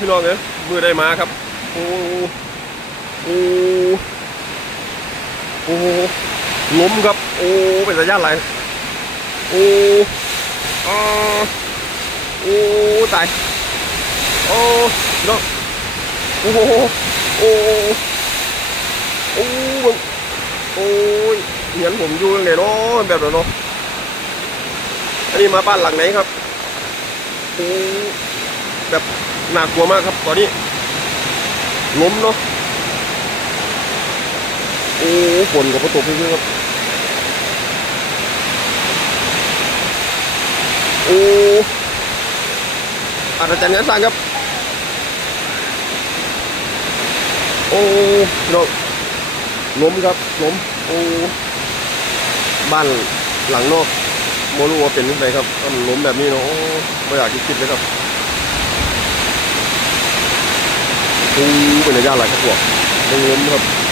พี่น้องเนี่ยมือได้มาครับโอ้โอ้โอ้ล้มครับโอ้เป็นระยะไหลโอ้อ๋อโอ้ตายโอ้พี่น้องโอ้โหโอ้โอ้โอ้ยเห็นผมอยู่ยังไงเนาะแบบนั้นเนาะอันนี้มาบ้านหลังไหนครับโอ้แบบน่ากลัวมากครับตอนนี้ล้มเนาะโอ้ฝนกับฝนตกเรื่อยๆครับโอ้อาจารย์งานสร้างครับโอ้เนาะล้มครับล้มโอ้บ้านหลังนอกโมรู้ว่าเป็นยังไงครับมันล้มแบบนี้เนาะไม่อยากคิดเลยครับโอ้เป็นระยะอะไรครับพวกล้มครับ